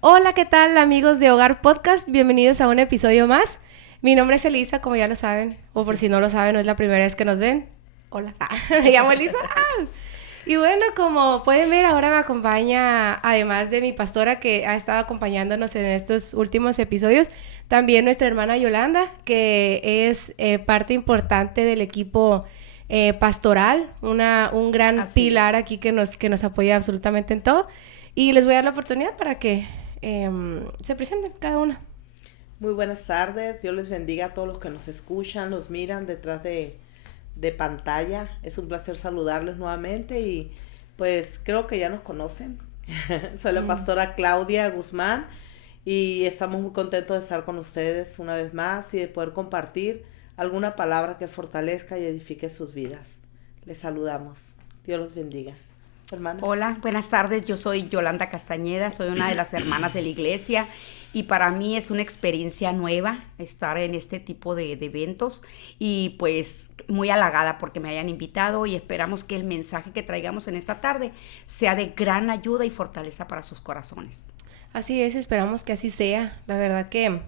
Hola, ¿qué tal amigos de Hogar Podcast? Bienvenidos a un episodio más. Mi nombre es Elisa, como ya lo saben, o por si no lo saben, no es la primera vez que nos ven. Hola, me llamo Elisa. Y bueno, como pueden ver, ahora me acompaña, además de mi pastora que ha estado acompañándonos en estos últimos episodios, también nuestra hermana Yolanda, que es parte importante del equipo pastoral, un gran Así pilar es. aquí que nos apoya absolutamente en todo. Y les voy a dar la oportunidad para que se presenten cada una. Muy buenas tardes. Dios les bendiga a todos los que nos escuchan, nos miran detrás de pantalla. Es un placer saludarles nuevamente y pues creo que ya nos conocen. Soy la Mm. pastora Claudia Guzmán y estamos muy contentos de estar con ustedes una vez más y de poder compartir alguna palabra que fortalezca y edifique sus vidas. Les saludamos. Dios los bendiga. Hermana. Hola, buenas tardes. Yo soy Yolanda Castañeda, soy una de las hermanas de la iglesia y para mí es una experiencia nueva estar en este tipo de eventos y pues muy halagada porque me hayan invitado y esperamos que el mensaje que traigamos en esta tarde sea de gran ayuda y fortaleza para sus corazones. Así es, esperamos que así sea. La verdad que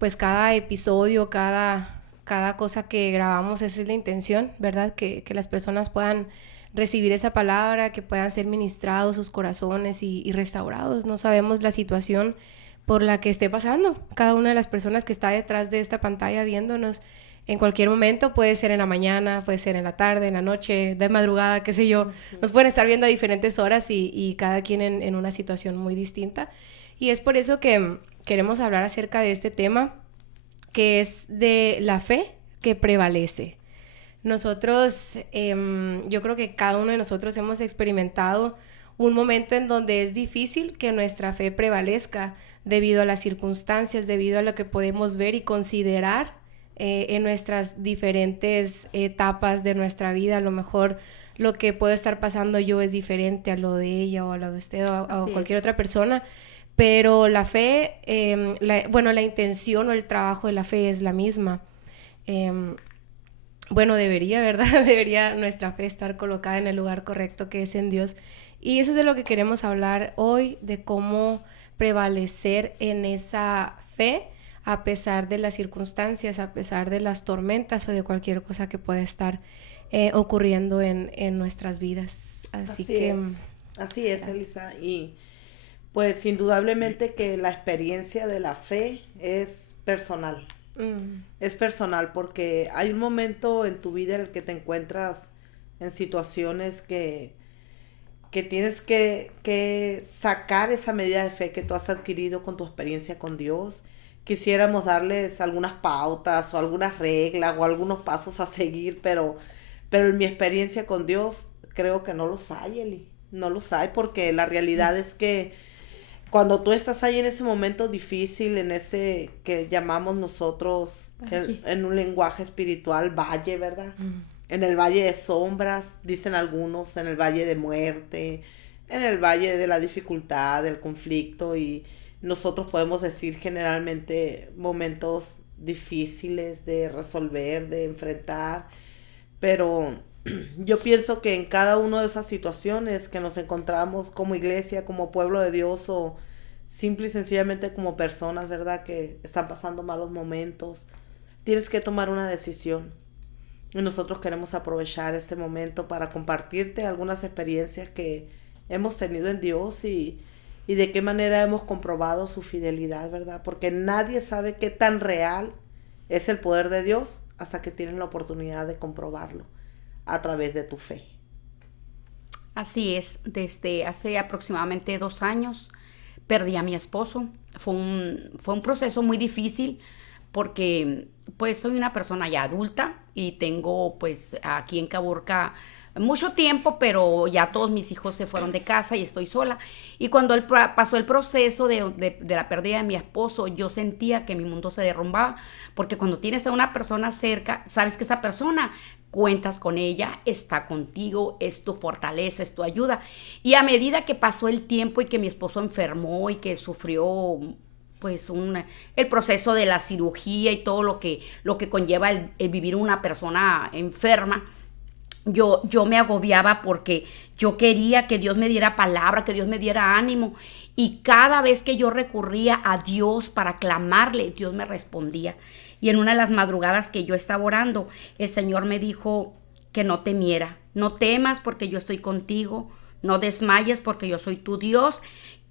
pues cada episodio, cada cosa que grabamos, esa es la intención, ¿verdad? Que las personas puedan recibir esa palabra, que puedan ser ministrados sus corazones y restaurados. No sabemos la situación por la que esté pasando cada una de las personas que está detrás de esta pantalla viéndonos en cualquier momento. Puede ser en la mañana, puede ser en la tarde, en la noche, de madrugada, qué sé yo. Nos pueden estar viendo a diferentes horas y cada quien en una situación muy distinta. Y es por eso que queremos hablar acerca de este tema, que es de la fe que prevalece. Nosotros, yo creo que cada uno de nosotros hemos experimentado un momento en donde es difícil que nuestra fe prevalezca debido a las circunstancias, debido a lo que podemos ver y considerar en nuestras diferentes etapas de nuestra vida. A lo mejor lo que puede estar pasando yo es diferente a lo de ella o a lo de usted o Así cualquier es. otra persona, pero la fe, la intención o el trabajo de la fe es la misma. Eh, bueno, debería, ¿verdad? Debería nuestra fe estar colocada en el lugar correcto, que es en Dios. Y eso es de lo que queremos hablar hoy, de cómo prevalecer en esa fe a pesar de las circunstancias, a pesar de las tormentas o de cualquier cosa que pueda estar ocurriendo en nuestras vidas. Así Así que, es. Así es, adelante. Elisa. Y pues indudablemente que la experiencia de la fe es personal. Mm, Es personal porque hay un momento en tu vida en el que te encuentras en situaciones que tienes que sacar esa medida de fe que tú has adquirido con tu experiencia con Dios. Quisiéramos darles algunas pautas o algunas reglas o algunos pasos a seguir, pero en mi experiencia con Dios creo que no los hay, Eli. No los hay porque la realidad es que cuando tú estás ahí en ese momento difícil, en ese que llamamos nosotros Valle. en un lenguaje espiritual, valle, ¿verdad? Mm. En el valle de sombras, dicen algunos, en el valle de muerte, en el valle de la dificultad, del conflicto, y nosotros podemos decir generalmente momentos difíciles de resolver, de enfrentar, pero yo pienso que en cada una de esas situaciones que nos encontramos como iglesia, como pueblo de Dios o simple y sencillamente como personas, ¿verdad? Que están pasando malos momentos, tienes que tomar una decisión. Y nosotros queremos aprovechar este momento para compartirte algunas experiencias que hemos tenido en Dios y de qué manera hemos comprobado su fidelidad, ¿verdad? Porque nadie sabe qué tan real es el poder de Dios hasta que tienes la oportunidad de comprobarlo a través de tu fe. Así es, desde hace aproximadamente 2 años perdí a mi esposo. Fue un proceso muy difícil porque pues soy una persona ya adulta y tengo pues aquí en Caborca mucho tiempo, pero ya todos mis hijos se fueron de casa y estoy sola. Y cuando pasó el proceso de la pérdida de mi esposo, yo sentía que mi mundo se derrumbaba, porque cuando tienes a una persona cerca, sabes que esa persona cuentas con ella, está contigo, es tu fortaleza, es tu ayuda. Y a medida que pasó el tiempo y que mi esposo enfermó y que sufrió pues el proceso de la cirugía y todo lo que conlleva el vivir una persona enferma, yo me agobiaba porque yo quería que Dios me diera palabra, que Dios me diera ánimo. Y cada vez que yo recurría a Dios para clamarle, Dios me respondía. Y en una de las madrugadas que yo estaba orando, el Señor me dijo que no temiera. No temas porque yo estoy contigo. No desmayes porque yo soy tu Dios,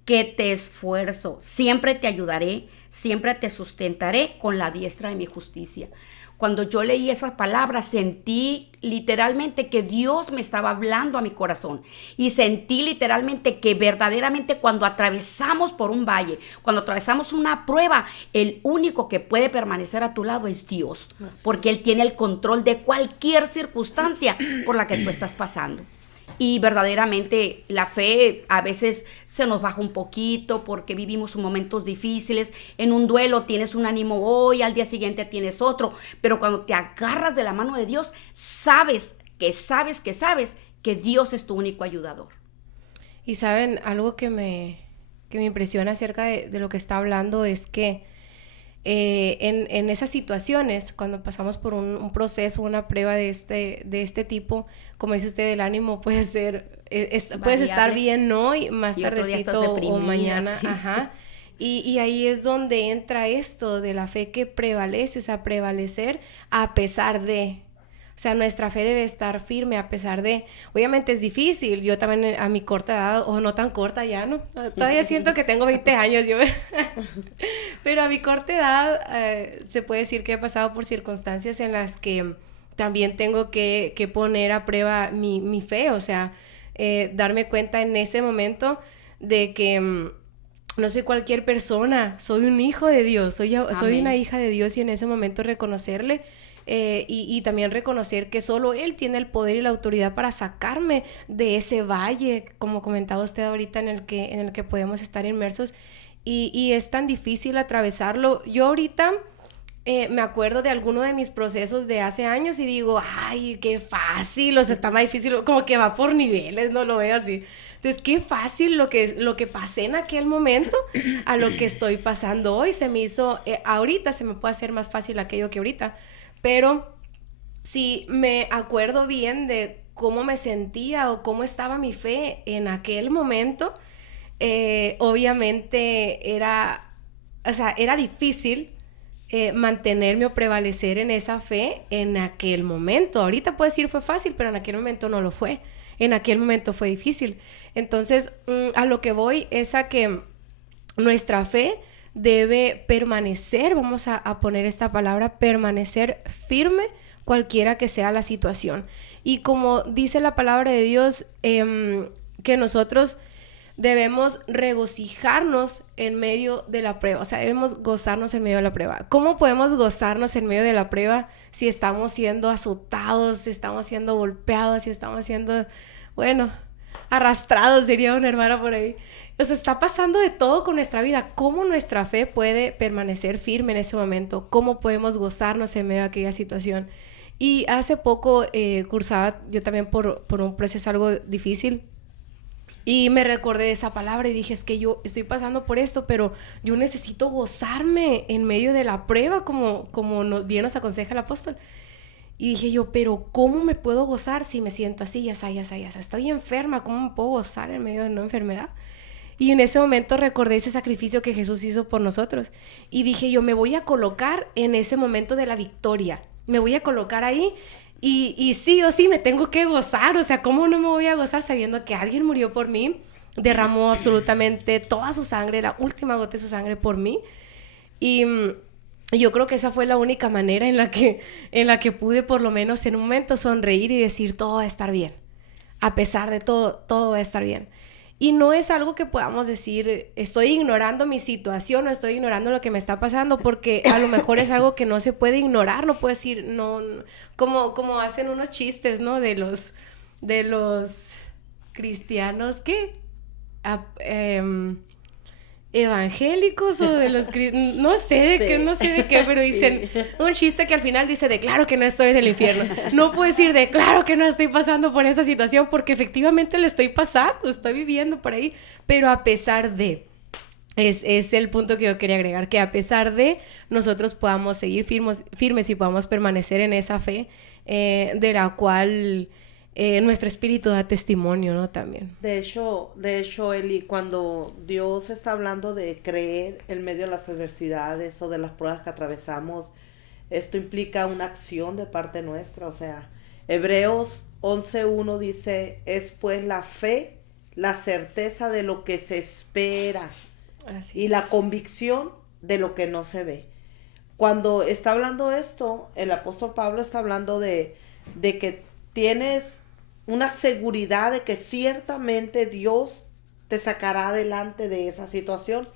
que te esfuerzo. Siempre te ayudaré, siempre te sustentaré con la diestra de mi justicia. Cuando yo leí esas palabras, sentí literalmente que Dios me estaba hablando a mi corazón. Y sentí literalmente que verdaderamente cuando atravesamos por un valle, cuando atravesamos una prueba, el único que puede permanecer a tu lado es Dios. Porque Él tiene el control de cualquier circunstancia por la que tú estás pasando. Y verdaderamente la fe a veces se nos baja un poquito porque vivimos momentos difíciles. En un duelo tienes un ánimo hoy, al día siguiente tienes otro. Pero cuando te agarras de la mano de Dios, sabes que Dios es tu único ayudador. Y saben, algo que me impresiona acerca de lo que está hablando es que en esas situaciones, cuando pasamos por un proceso, una prueba de este tipo, como dice usted, el ánimo puede ser, puedes estar bien hoy, más tardecito o mañana. Ajá. Y ahí es donde entra esto de la fe que prevalece, o sea, prevalecer a pesar de... O sea, nuestra fe debe estar firme a pesar de... Obviamente es difícil. Yo también a mi corta edad, o no tan corta ya, ¿no? Todavía siento que tengo 20 años. Pero a mi corta edad se puede decir que he pasado por circunstancias en las que también tengo que poner a prueba mi fe. O sea, darme cuenta en ese momento de que... no soy cualquier persona. Soy un hijo de Dios. Soy una hija de Dios y en ese momento reconocerle... y también reconocer que solo Él tiene el poder y la autoridad para sacarme de ese valle, como comentaba usted ahorita, en el que podemos estar inmersos, y es tan difícil atravesarlo. Yo ahorita me acuerdo de alguno de mis procesos de hace años y digo, ay, qué fácil, o sea, está más difícil, como que va por niveles, no lo veo así. Entonces, qué fácil lo que pasé en aquel momento a lo que estoy pasando hoy. Se me hizo, ahorita se me puede hacer más fácil aquello que ahorita. Pero si me acuerdo bien de cómo me sentía o cómo estaba mi fe en aquel momento, obviamente era difícil mantenerme o prevalecer en esa fe en aquel momento. Ahorita puedo decir fue fácil, pero en aquel momento no lo fue. En aquel momento fue difícil. Entonces, a lo que voy es a que nuestra fe debe permanecer, vamos a poner esta palabra, permanecer firme cualquiera que sea la situación. Y como dice la palabra de Dios, que nosotros debemos regocijarnos en medio de la prueba, o sea, debemos gozarnos en medio de la prueba. ¿Cómo podemos gozarnos en medio de la prueba si estamos siendo azotados, si estamos siendo golpeados, si estamos siendo, bueno, arrastrados, diría una hermana por ahí? O sea, está pasando de todo con nuestra vida. ¿Cómo nuestra fe puede permanecer firme en ese momento? ¿Cómo podemos gozarnos en medio de aquella situación? Y hace poco cursaba yo también por un proceso algo difícil. Y me recordé de esa palabra y dije, es que yo estoy pasando por esto, pero yo necesito gozarme en medio de la prueba, como bien nos aconseja el apóstol. Y dije yo, pero ¿cómo me puedo gozar si me siento así, ya está? Estoy enferma, ¿cómo me puedo gozar en medio de una enfermedad? Y en ese momento recordé ese sacrificio que Jesús hizo por nosotros. Y dije yo, me voy a colocar en ese momento de la victoria. Me voy a colocar ahí y sí o sí me tengo que gozar. O sea, ¿cómo no me voy a gozar sabiendo que alguien murió por mí? Derramó absolutamente toda su sangre, la última gota de su sangre por mí. Y yo creo que esa fue la única manera en la que pude por lo menos en un momento sonreír y decir, todo va a estar bien. A pesar de todo, todo va a estar bien. Y no es algo que podamos decir, estoy ignorando mi situación o estoy ignorando lo que me está pasando, porque a lo mejor es algo que no se puede ignorar, no puedo decir, no, como hacen unos chistes, ¿no? De los cristianos, ¿qué? Evangélicos o de los no sé de qué, pero dicen un chiste que al final dice, declaro que no estoy del infierno. No puedo decir, declaro que no estoy pasando por esa situación, porque efectivamente le estoy pasando, estoy viviendo por ahí, pero a pesar de, es el punto que yo quería agregar, que a pesar de, nosotros podamos seguir firmes y podamos permanecer en esa fe, de la cual nuestro espíritu da testimonio, ¿no? También. De hecho, Eli, cuando Dios está hablando de creer en medio de las adversidades o de las pruebas que atravesamos, esto implica una acción de parte nuestra. O sea, Hebreos 11:1 dice, es pues la fe, la certeza de lo que se espera y la convicción de lo que no se ve. Cuando está hablando esto, el apóstol Pablo está hablando de que tienes una seguridad de que ciertamente Dios te sacará adelante de esa situación.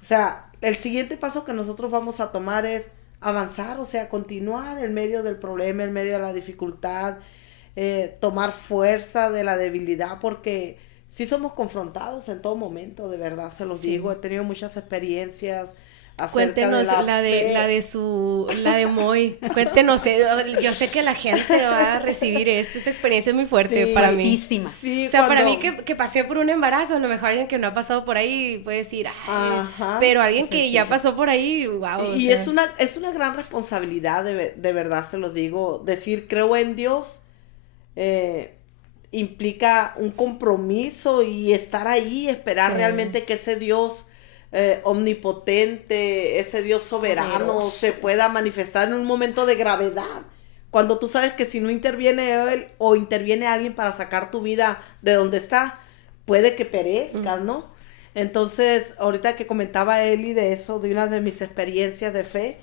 O sea, el siguiente paso que nosotros vamos a tomar es avanzar, o sea, continuar en medio del problema, en medio de la dificultad, tomar fuerza de la debilidad, porque sí somos confrontados en todo momento, de verdad, se los digo, he tenido muchas experiencias. Cuéntenos la de Moy. Cuéntenos, yo sé que la gente va a recibir esta experiencia es muy fuerte para mí. Sí, o sea, para mí que pasé por un embarazo, a lo mejor alguien que no ha pasado por ahí puede decir, pero alguien que ya pasó por ahí, wow. Y es una gran responsabilidad, de verdad se los digo, decir creo en Dios implica un compromiso y estar ahí, esperar realmente que ese Dios omnipotente, ese Dios soberano se pueda manifestar en un momento de gravedad. Cuando tú sabes que si no interviene Él o interviene alguien para sacar tu vida de donde está, puede que perezcas, ¿no? Entonces, ahorita que comentaba Eli de eso, de una de mis experiencias de fe,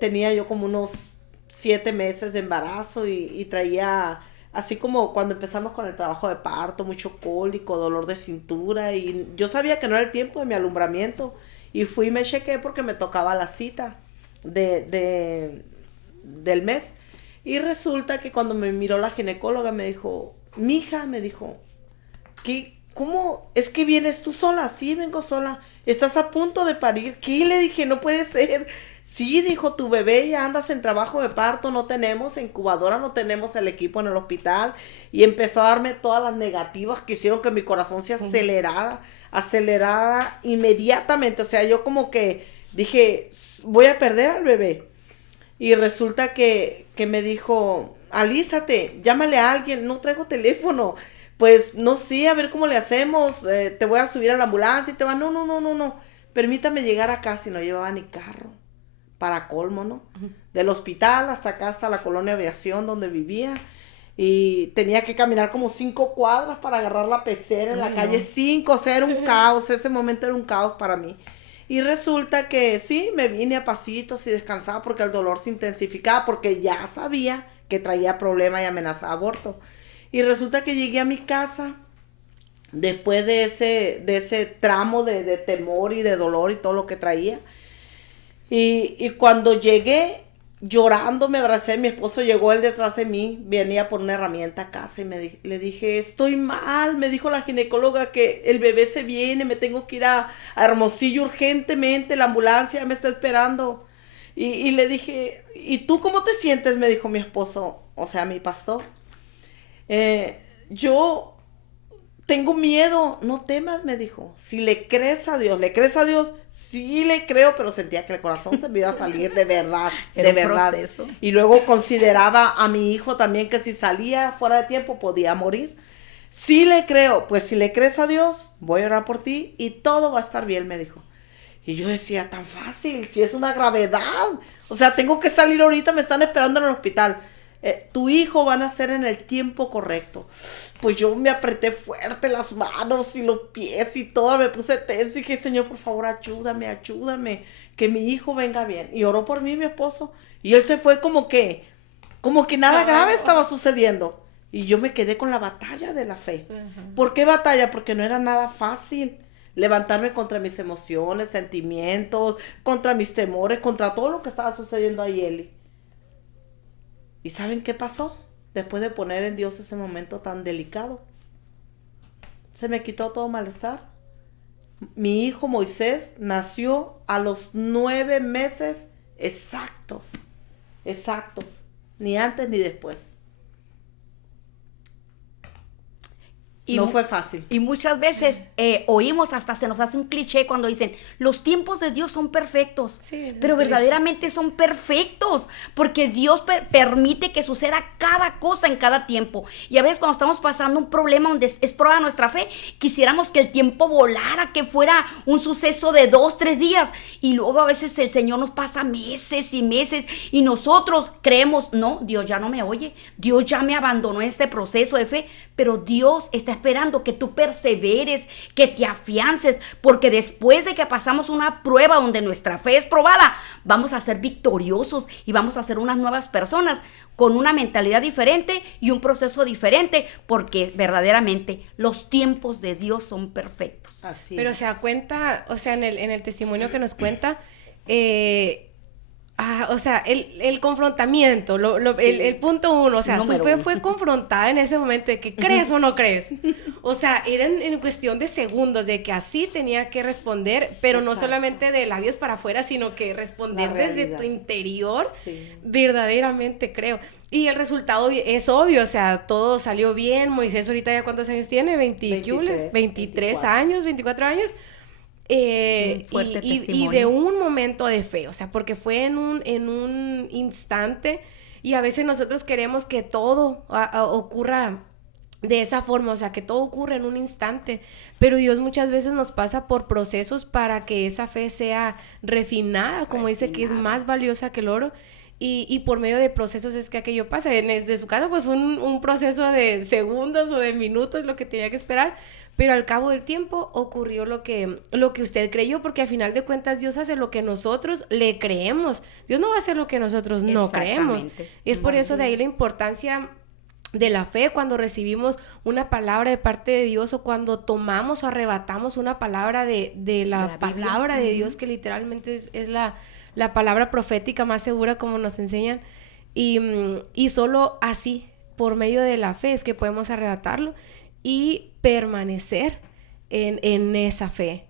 tenía yo como unos 7 meses de embarazo y traía... Así como cuando empezamos con el trabajo de parto, mucho cólico, dolor de cintura, y yo sabía que no era el tiempo de mi alumbramiento, y fui y me chequé porque me tocaba la cita del mes, y resulta que cuando me miró la ginecóloga me dijo, mija, me dijo, ¿cómo es que vienes tú sola? Sí, vengo sola. ¿Estás a punto de parir? ¿Qué? Le dije, no puede ser. Sí, dijo, tu bebé ya andas en trabajo de parto, no tenemos incubadora, no tenemos el equipo en el hospital. Y empezó a darme todas las negativas que hicieron que mi corazón se acelerara inmediatamente. O sea, yo como que dije, voy a perder al bebé. Y resulta que me dijo, alízate, llámale a alguien, no traigo teléfono. Pues no sé, a ver cómo le hacemos, te voy a subir a la ambulancia y te va, no, permítame llegar acá, si no llevaba ni carro, para colmo, ¿no? Del hospital hasta acá, hasta la colonia Aviación donde vivía, y tenía que caminar como 5 cuadras para agarrar la pecera en la calle 5, o sea, era un caos, ese momento era un caos para mí. Y resulta que sí, me vine a pasitos y descansaba porque el dolor se intensificaba, porque ya sabía que traía problema y amenazaba aborto. Y resulta que llegué a mi casa después de ese tramo de temor y de dolor y todo lo que traía. Y cuando llegué llorando, me abracé, mi esposo llegó él detrás de mí, venía por una herramienta a casa y le dije, estoy mal, me dijo la ginecóloga que el bebé se viene, me tengo que ir a Hermosillo urgentemente, la ambulancia me está esperando. Y le dije, ¿y tú cómo te sientes? Me dijo mi esposo, o sea, mi pastor. Yo tengo miedo, no temas, me dijo. Si le crees a Dios, sí le creo, pero sentía que el corazón se me iba a salir de verdad, de verdad. Proceso. Y luego consideraba a mi hijo también que si salía fuera de tiempo podía morir. Sí le creo, pues si le crees a Dios, voy a orar por ti y todo va a estar bien, me dijo. Y yo decía, tan fácil, si es una gravedad. O sea, tengo que salir ahorita, me están esperando en el hospital. Tu hijo va a nacer en el tiempo correcto. Pues yo me apreté fuerte las manos y los pies y todo, me puse tenso y dije, Señor, por favor, ayúdame, que mi hijo venga bien. Y oró por mí mi esposo, y él se fue como que nada grave estaba sucediendo. Y yo me quedé con la batalla de la fe. ¿Por qué batalla? Porque no era nada fácil levantarme contra mis emociones, sentimientos, contra mis temores, contra todo lo que estaba sucediendo ahí, Eli. ¿Y saben qué pasó? Después de poner en Dios ese momento tan delicado, se me quitó todo malestar. Mi hijo Moisés nació a los 9 meses exactos, ni antes ni después. no fue fácil. Y muchas veces oímos, hasta se nos hace un cliché cuando dicen, los tiempos de Dios son perfectos. Sí, pero verdaderamente son perfectos, porque Dios permite que suceda cada cosa en cada tiempo. Y a veces cuando estamos pasando un problema donde es prueba nuestra fe, quisiéramos que el tiempo volara, que fuera un suceso de 2, 3 días. Y luego a veces el Señor nos pasa meses y meses y nosotros creemos, no, Dios ya no me oye, Dios ya me abandonó en este proceso de fe, pero Dios está esperando que tú perseveres, que te afiances, porque después de que pasamos una prueba donde nuestra fe es probada, vamos a ser victoriosos y vamos a ser unas nuevas personas con una mentalidad diferente y un proceso diferente, porque verdaderamente los tiempos de Dios son perfectos. Así Pero es. se da cuenta, o sea, en el testimonio que nos cuenta, o sea, el confrontamiento, el punto uno, o sea, su Número fe uno. fue confrontada en ese momento de que crees o no crees. O sea, era en cuestión de segundos, de que así tenía que responder, pero no Exacto. solamente de labios para afuera, sino que responder La desde realidad. tu interior. Sí. Verdaderamente creo. Y el resultado es obvio, o sea, todo salió bien. Moisés ahorita ya ¿cuántos años tiene? 23 24. años, 24 años. Fuerte Y testimonio. de un momento de fe, o sea, porque fue en un instante, y a veces nosotros queremos que todo ocurra de esa forma, o sea, que todo ocurre en un instante, pero Dios muchas veces nos pasa por procesos para que esa fe sea refinada, como dice que es más valiosa que el oro. Y por medio de procesos es que aquello pasa. Desde su caso, pues fue un proceso de segundos o de minutos lo que tenía que esperar, pero al cabo del tiempo ocurrió lo que usted creyó, porque al final de cuentas Dios hace lo que nosotros le creemos. Dios no va a hacer lo que nosotros no creemos. Exactamente. Y es por eso de ahí la importancia de la fe, cuando recibimos una palabra de parte de Dios, o cuando tomamos o arrebatamos una palabra de la Biblia. palabra de Dios, que literalmente es la palabra profética más segura, como nos enseñan, y solo así, por medio de la fe, es que podemos arrebatarlo y permanecer en esa fe,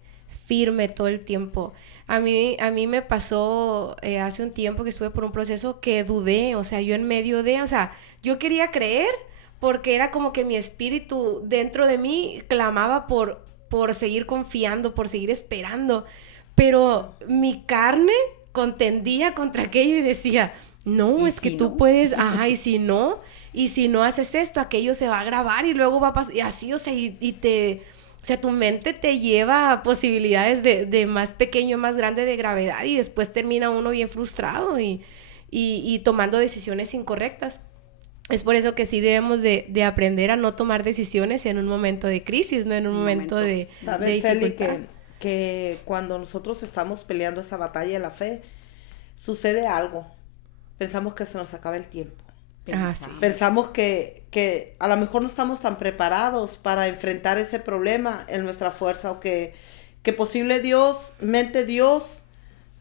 firme todo el tiempo. A mí me pasó hace un tiempo que estuve por un proceso que dudé, o sea, yo en medio de, o sea, yo quería creer porque era como que mi espíritu dentro de mí clamaba por seguir confiando, por seguir esperando, pero mi carne contendía contra aquello y decía, no, ¿Y es que si tú no? puedes, ajá, y si no haces esto, aquello se va a grabar y luego va a pasar, y así, o sea, o sea, tu mente te lleva a posibilidades de más pequeño, más grande de gravedad, y después termina uno bien frustrado y tomando decisiones incorrectas. Es por eso que sí debemos de aprender a no tomar decisiones en un momento de crisis, no en un momento de ¿Sabes, Feli, dificultad. que cuando nosotros estamos peleando esa batalla de la fe, sucede algo? Pensamos que se nos acaba el tiempo. Ah, sí. Pensamos que a lo mejor no estamos tan preparados para enfrentar ese problema en nuestra fuerza, o que posiblemente Dios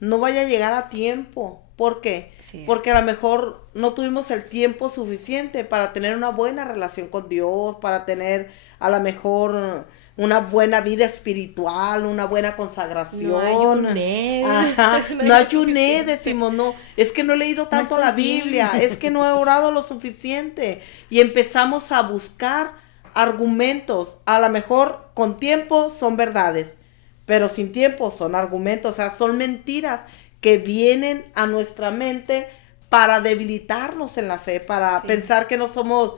no vaya a llegar a tiempo. ¿Por qué? Sí. Porque a lo mejor no tuvimos el tiempo suficiente para tener una buena relación con Dios, para tener a lo mejor una buena vida espiritual, una buena consagración. No ayuné. Ajá. No No hay ayuné, suficiente. decimos, no, es que no he leído tanto estoy la bien. Biblia, es que no he orado lo suficiente. Y empezamos a buscar argumentos. A lo mejor con tiempo son verdades, pero sin tiempo son argumentos, o sea, son mentiras que vienen a nuestra mente para debilitarnos en la fe, para pensar que no somos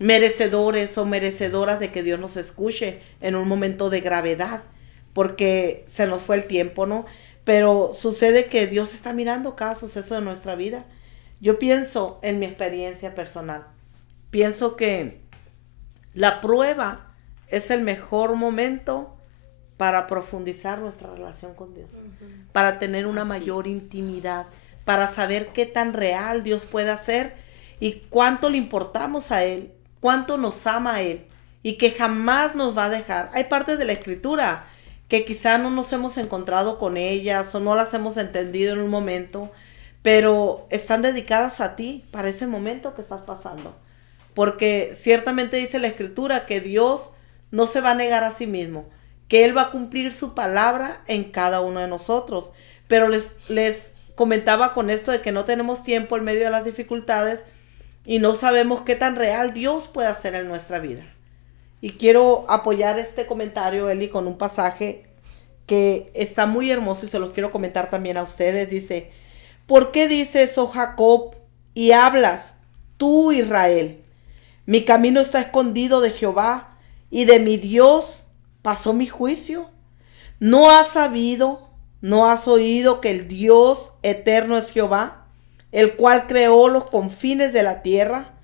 merecedores o merecedoras de que Dios nos escuche en un momento de gravedad, porque se nos fue el tiempo, ¿no? Pero sucede que Dios está mirando cada suceso de nuestra vida. Yo pienso, en mi experiencia personal, pienso que la prueba es el mejor momento para profundizar nuestra relación con Dios, para tener una Así mayor es. intimidad, para saber qué tan real Dios puede hacer y cuánto le importamos a Él, cuánto nos ama a Él y que jamás nos va a dejar. Hay partes de la Escritura que quizá no nos hemos encontrado con ellas o no las hemos entendido en un momento, pero están dedicadas a ti para ese momento que estás pasando. Porque ciertamente dice la Escritura que Dios no se va a negar a sí mismo, que Él va a cumplir su palabra en cada uno de nosotros. Pero les comentaba con esto de que no tenemos tiempo en medio de las dificultades y no sabemos qué tan real Dios puede hacer en nuestra vida. Y quiero apoyar este comentario, Eli, con un pasaje que está muy hermoso y se los quiero comentar también a ustedes. Dice, ¿por qué dices, oh Jacob, y hablas, tú Israel? Mi camino está escondido de Jehová, y de mi Dios pasó mi juicio. ¿No has sabido, no has oído que el Dios eterno es Jehová, el cual creó los confines de la tierra?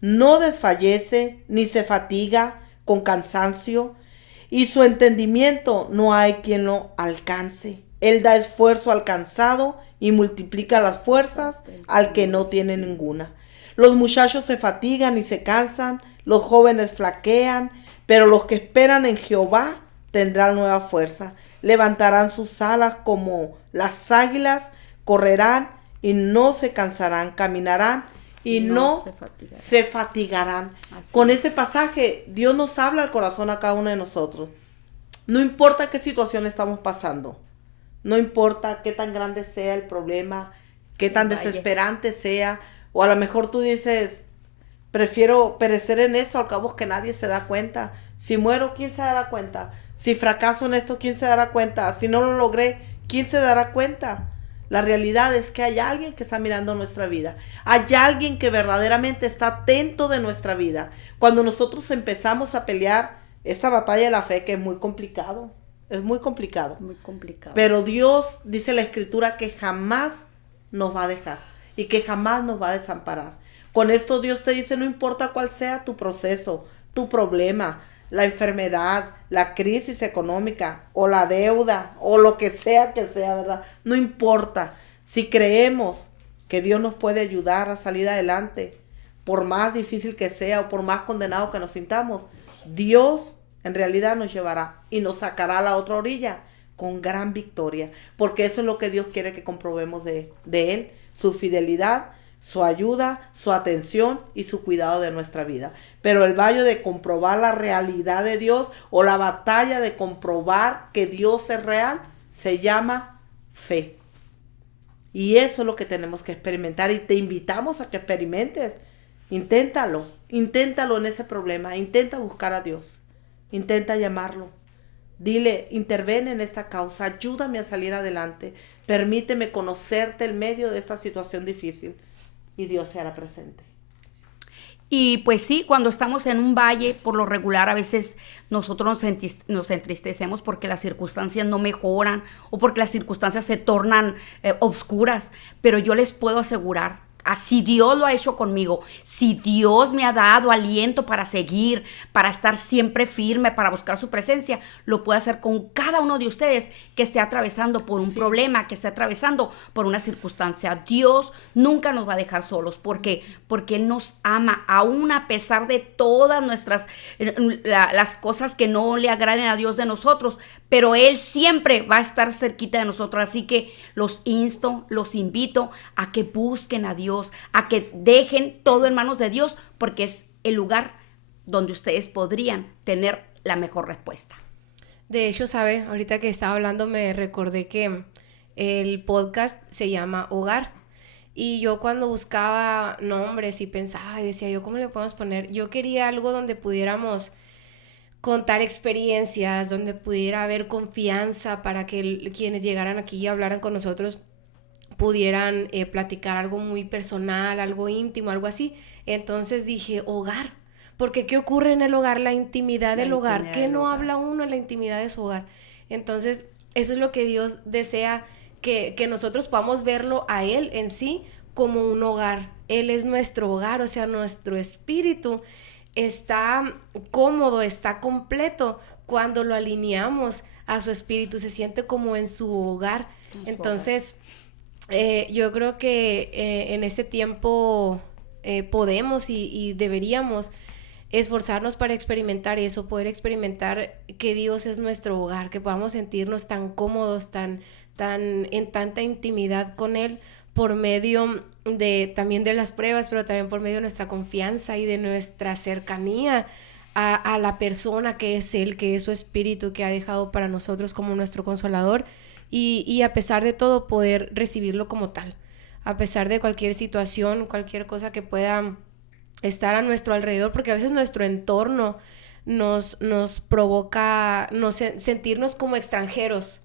No desfallece ni se fatiga con cansancio, y su entendimiento no hay quien lo alcance. Él da esfuerzo al cansado y multiplica las fuerzas al que no tiene ninguna. Los muchachos se fatigan y se cansan, los jóvenes flaquean, pero los que esperan en Jehová tendrán nueva fuerza. Levantarán sus alas como las águilas, correrán y no se cansarán, caminarán y no se fatigarán. Con ese pasaje, Dios nos habla al corazón a cada uno de nosotros. No importa qué situación estamos pasando, no importa qué tan grande sea el problema, qué tan desesperante sea, o a lo mejor tú dices, prefiero perecer en esto, al cabo que nadie se da cuenta. Si muero, ¿quién se dará cuenta? Si fracaso en esto, ¿quién se dará cuenta? Si no lo logré, ¿quién se dará cuenta? La realidad es que hay alguien que está mirando nuestra vida. Hay alguien que verdaderamente está atento de nuestra vida. Cuando nosotros empezamos a pelear esta batalla de la fe, que es muy complicado. Es muy complicado. Muy complicado. Pero Dios, dice la Escritura, que jamás nos va a dejar y que jamás nos va a desamparar. Con esto Dios te dice, no importa cuál sea tu proceso, tu problema, la enfermedad, la crisis económica o la deuda o lo que sea, ¿verdad? No importa. Si creemos que Dios nos puede ayudar a salir adelante, por más difícil que sea o por más condenado que nos sintamos, Dios en realidad nos llevará y nos sacará a la otra orilla con gran victoria, porque eso es lo que Dios quiere que comprobemos de Él, su fidelidad, su ayuda, su atención y su cuidado de nuestra vida. Pero el valle de comprobar la realidad de Dios o la batalla de comprobar que Dios es real se llama fe. Y eso es lo que tenemos que experimentar y te invitamos a que experimentes. Inténtalo en ese problema, intenta buscar a Dios, intenta llamarlo. Dile, interven en esta causa, ayúdame a salir adelante, permíteme conocerte en medio de esta situación difícil. Y Dios se hará presente. Y pues sí, cuando estamos en un valle, por lo regular a veces nosotros nos entristecemos porque las circunstancias no mejoran o porque las circunstancias se tornan obscuras. Pero yo les puedo asegurar, así Dios lo ha hecho conmigo, si Dios me ha dado aliento para seguir, para estar siempre firme, para buscar su presencia, lo puede hacer con cada uno de ustedes que esté atravesando por un problema, que esté atravesando por una circunstancia. Dios nunca nos va a dejar solos porque Él nos ama, aún a pesar de todas nuestras, las cosas que no le agraden a Dios de nosotros, pero Él siempre va a estar cerquita de nosotros. Así que los invito a que busquen a Dios, a que dejen todo en manos de Dios, porque es el lugar donde ustedes podrían tener la mejor respuesta. De hecho, ¿sabe? Ahorita que estaba hablando me recordé que el podcast se llama Hogar. Y yo cuando buscaba nombres y pensaba, decía yo, ¿cómo le podemos poner? Yo quería algo donde pudiéramos contar experiencias, donde pudiera haber confianza para que quienes llegaran aquí y hablaran con nosotros pudieran platicar algo muy personal, algo íntimo, algo así. Entonces dije, hogar, porque ¿qué ocurre en el hogar? La intimidad del hogar. ¿Qué no habla uno en la intimidad de su hogar? Entonces, eso es lo que Dios desea, que nosotros podamos verlo a Él en sí como un hogar. Él es nuestro hogar, o sea, nuestro espíritu está cómodo, está completo cuando lo alineamos a su espíritu, se siente como en su hogar. Entonces, yo creo que en este tiempo podemos y deberíamos esforzarnos para experimentar eso, poder experimentar que Dios es nuestro hogar, que podamos sentirnos tan cómodos, tan en tanta intimidad con Él, por medio también de las pruebas, pero también por medio de nuestra confianza y de nuestra cercanía a la persona que es Él, que es su espíritu que ha dejado para nosotros como nuestro consolador, y a pesar de todo poder recibirlo como tal, a pesar de cualquier situación, cualquier cosa que pueda estar a nuestro alrededor, porque a veces nuestro entorno nos provoca sentirnos como extranjeros.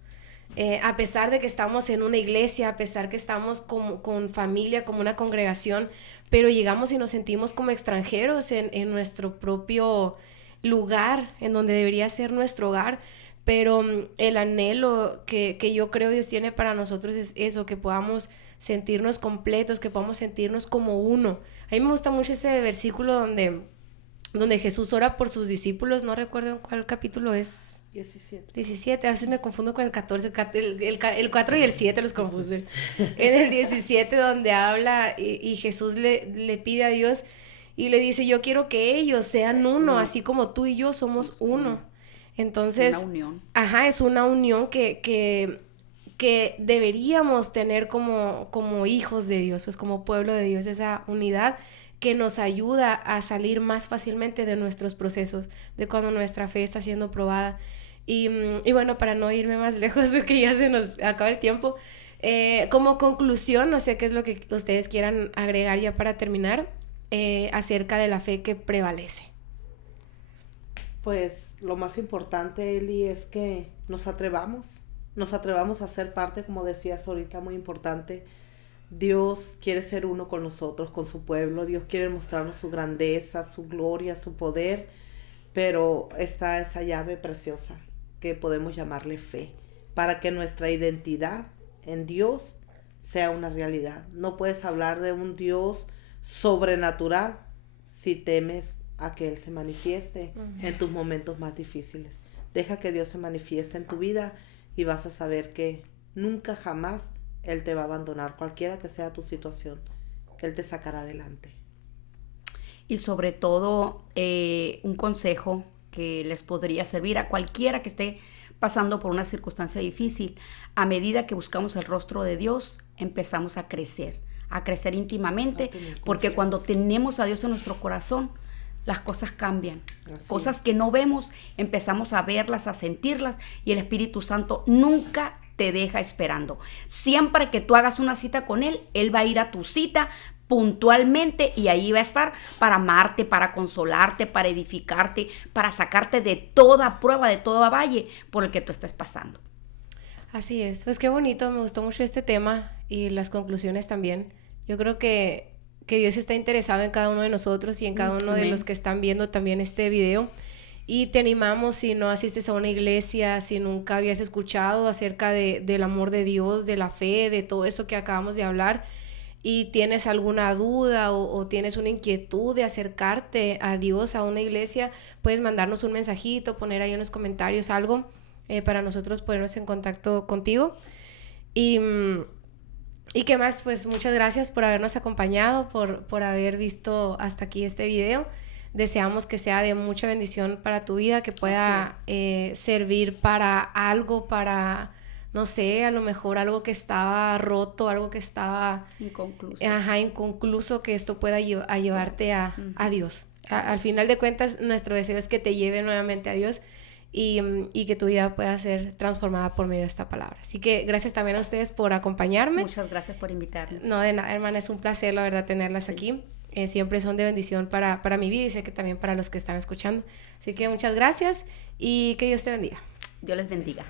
A pesar de que estamos en una iglesia, a pesar que estamos con familia, como una congregación, pero llegamos y nos sentimos como extranjeros en nuestro propio lugar, en donde debería ser nuestro hogar. Pero el anhelo que yo creo Dios tiene para nosotros es eso, que podamos sentirnos completos, que podamos sentirnos como uno. A mí me gusta mucho ese versículo donde Jesús ora por sus discípulos, no recuerdo en cuál capítulo es. 17, a veces me confundo con el 14, el 4 y el 7 los confundo. En el 17 donde habla y Jesús le pide a Dios y le dice, yo quiero que ellos sean uno, así como tú y yo somos uno. Entonces, una unión. Ajá, es una unión que deberíamos tener como hijos de Dios, pues como pueblo de Dios, esa unidad que nos ayuda a salir más fácilmente de nuestros procesos, de cuando nuestra fe está siendo probada. Y bueno, para no irme más lejos, porque ya se nos acaba el tiempo, como conclusión, no sé qué es lo que ustedes quieran agregar ya para terminar, acerca de la fe que prevalece. Pues lo más importante, Eli, es que nos atrevamos a ser parte, como decías ahorita, muy importante. Dios quiere ser uno con nosotros, con su pueblo. Dios quiere mostrarnos su grandeza, su gloria, su poder. Pero está esa llave preciosa que podemos llamarle fe, para que nuestra identidad en Dios sea una realidad. No puedes hablar de un Dios sobrenatural si temes a que Él se manifieste en tus momentos más difíciles. Deja que Dios se manifieste en tu vida y vas a saber que nunca jamás Él te va a abandonar, cualquiera que sea tu situación. Él te sacará adelante. Y sobre todo, un consejo que les podría servir a cualquiera que esté pasando por una circunstancia difícil. A medida que buscamos el rostro de Dios, empezamos a crecer íntimamente, porque cuando tenemos a Dios en nuestro corazón, las cosas cambian. Así cosas es. que no vemos, empezamos a verlas, a sentirlas, y el Espíritu Santo nunca te deja esperando. Siempre que tú hagas una cita con Él, Él va a ir a tu cita puntualmente y ahí va a estar para amarte, para consolarte, para edificarte, para sacarte de toda prueba, de todo valle por el que tú estés pasando. Así es, pues qué bonito, me gustó mucho este tema y las conclusiones también. Yo creo que Dios está interesado en cada uno de nosotros y en cada uno de los que están viendo también este video. Y te animamos, si no asistes a una iglesia, si nunca habías escuchado acerca del amor de Dios, de la fe, de todo eso que acabamos de hablar, y tienes alguna duda o tienes una inquietud de acercarte a Dios, a una iglesia, puedes mandarnos un mensajito, poner ahí en los comentarios algo para nosotros ponernos en contacto contigo. Y qué más, pues muchas gracias por habernos acompañado, por haber visto hasta aquí este video. Deseamos que sea de mucha bendición para tu vida, que pueda servir para algo, para, no sé, a lo mejor algo que estaba roto, algo que estaba inconcluso, que esto pueda llevarte a Dios. Al final de cuentas, nuestro deseo es que te lleve nuevamente a Dios y que tu vida pueda ser transformada por medio de esta palabra. Así que gracias también a ustedes por acompañarme. Muchas gracias por invitarnos. No, de nada, hermana, es un placer, la verdad, tenerlas aquí. Siempre son de bendición para mi vida y sé que también para los que están escuchando. Así que muchas gracias y que Dios te bendiga. Dios les bendiga.